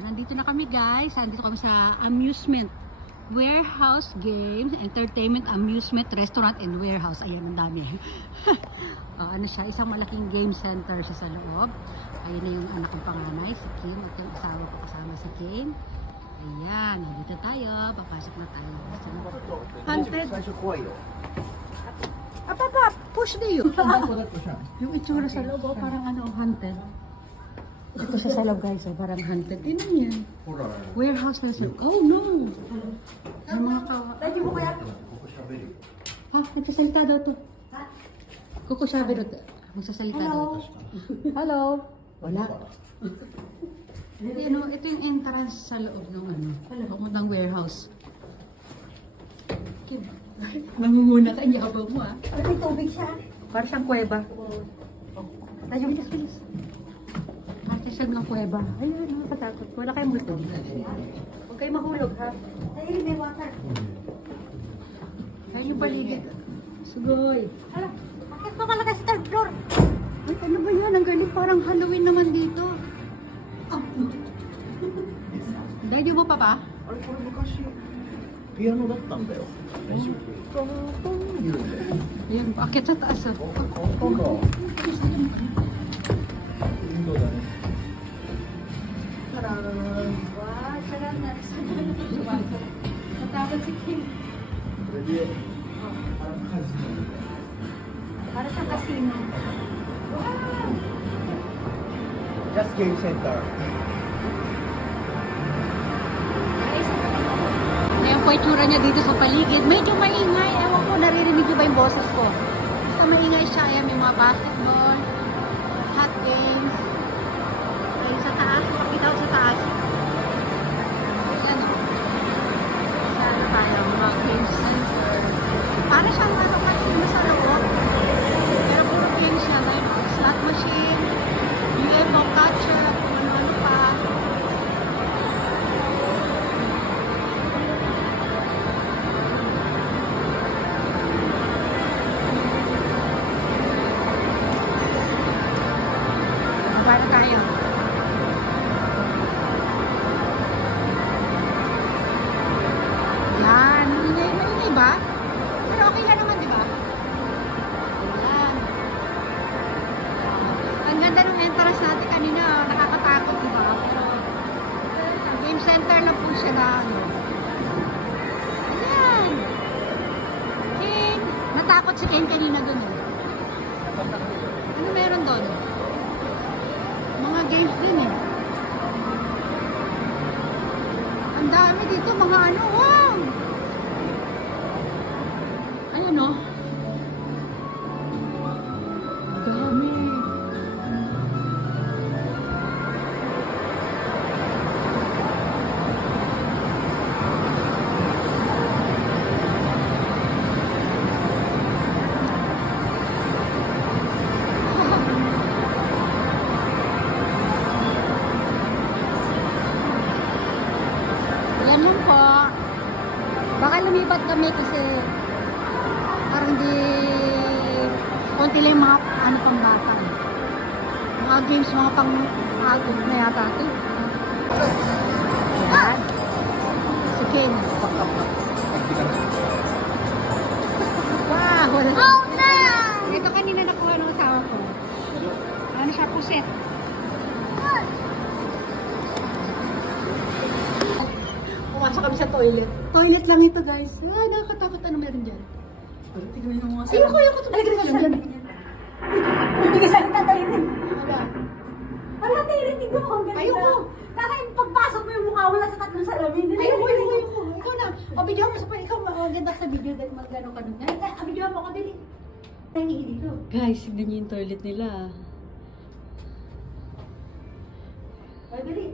Nandito na kami guys. Nandito kami sa amusement. Warehouse Games, Entertainment, Amusement, Restaurant, and Warehouse. Ayan, ang dami. Ano siya? Isang malaking game center siya sa loob. Ayun na yung anak kong panganay, si Kim. At yung asawa ko kasama si Kim. Ayan, nandito tayo. Papasok na tayo. Haunted. Apapa, push na yun. Yung itsura sa loob, parang ano, haunted. Ito siya sa loob guys, parang haunted. Tingnan niya. Warehouse na siya. Oh no! Yung mga kawa. Thank you po kaya. Ha? Nagsasalita daw to. Kuko sabi daw to. Magsasalita daw to. Hello? Wala. Ito yung entrance sa loob ng ano. Pamuntang warehouse. Nangunguna ka, iyabaw mo ah. May tubig siya. Para siyang kuweba. Tayo, bilis, bilis. Artisan ng kuweba. Ayun, nakakatakot. Wala kayong multo. Huwag kayo mahulog, ha? Ay, may water. Ayun yung paligid. Sugoy. Hala, bakit pa talaga sa third floor? Ay, ano ba yan? Ang galing. Parang Halloween naman dito. Oh. Dahil mo pa pa? あれこれ昔ピアノだったんだよ。練習。トントン言うんだよ。 Ayan, akit sa taas. Ah. トントン。インドだね。 Wow, sarap na. Natakot si Kim. それで、あのカジノ。 Para sa casino. Just Game Center。 Ayan po itsura niya dito sa paligid. Medyo maingay. Ewan ko, naririnig niyo ba yung boses ko? Basta maingay siya. Ayan, may mga basketball, hot games. Ayan sa taas. Pakita ko sa taas. Ayan o. Sa ano tayo, mga game center. Para siyang ano casino sa loob. Pero puro game siya. Like slot machine, UFO catcher, kung ano-ano pa. Para tayo. Yan. Maingay ba? Pero okay lang naman, di ba? Yan. Ang ganda ng entrance natin kanina. Nakakatakot, di ba? Pero game center na po siya na ano. Ayan. King. Natakot si King kanina dun eh. Ano meron doon? Mga games din eh. Ang dami dito, mga ano, wow! Ayan o. Ang dami. Yan lang po. Baka lumipat kami kasi parang di konti lang yung mga ano pang bata. Mga games, mga pang agod na yata ito. Yan. Si Ken. Wow! Wala. Oh no! Ito kanina nakuha ng asawa ko. Ano siya, puset. Pumasok kami sa toilet. Toilet lang ito, guys. Ay, nakakatakot. Ano meron dyan? Tignan mo mga Ayoko, ayoko. Halika na sa alam. Hindi ka salita tayo rin. Wala. Wala tayo rin. Tignan mo kung ganito. Ayoko. Kakain pagpasok mo yung mukha, wala sa tatlong salamin. Ayoko. Ikaw na. O, video mo sa pa. Ikaw maganda sa video dahil mag-ano ka nun. Abidyo mo ko, dali. Tayo dito. Guys, tignan niyo yung toilet nila. Ay, dali.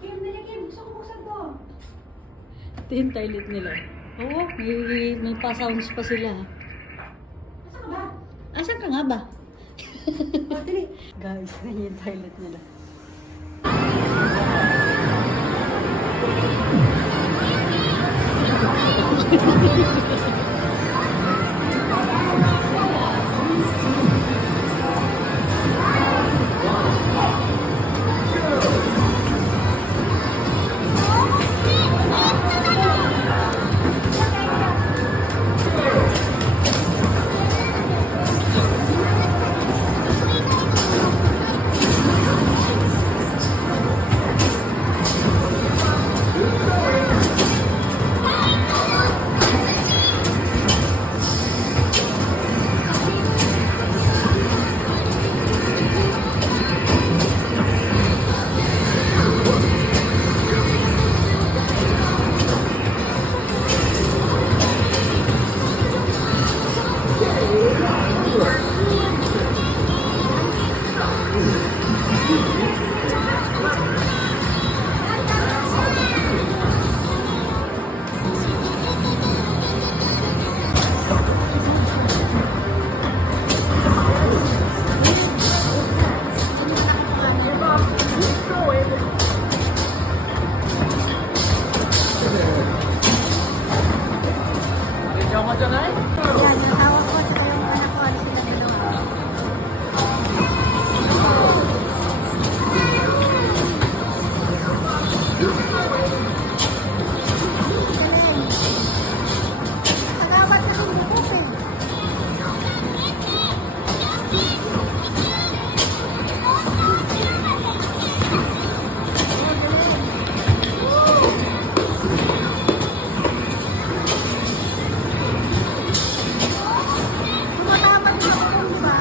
Kim, dali Kim. Gusto ko buksan to. Ito yung toilet nila. Oo, may pa-sounds pa sila. Nasaan ka ba? Asan ka nga ba? Oh, dali. Guys, ganyan yung toilet nila. Yan, yung tawag ko sa yung anak ko, ano sila dalawa. Galing. Sagawat na kong bukop eh. Tumatapat na ako, di ba?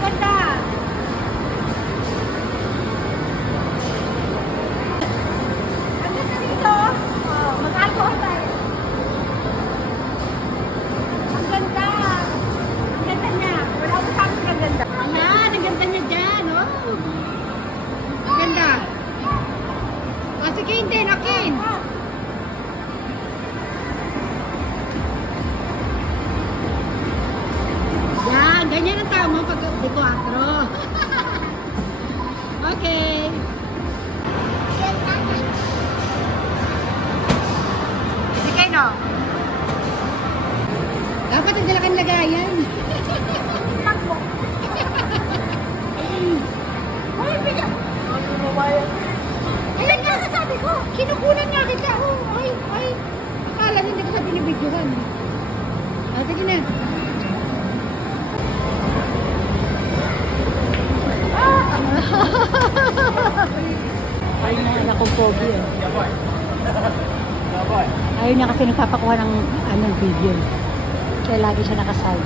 Ganda! Ang ganda dito. Oh, mag-alcohol tayo. Ang ganda. Ang ganda niya. Wala ko sa akin ang ganda. Ayan, ang ganda niya dyan. Oh. Ang ganda. Ah, sige, hindi. Akin. Yan, ganyan ang tama pag di 4. Okay. Sige, no? Dapat ang dalakan lagayan. Takbo. Ay, bigyan. Ayan nga, sabi ko. Kinukunan nga kita. Oh, ay. Akala hindi ko sa binibidyohan. Ah, sige na. Ay na, anak kong pogi eh. Ayaw niya kasi nagpapakuha ng anong video. Kaya lagi siya nakasal.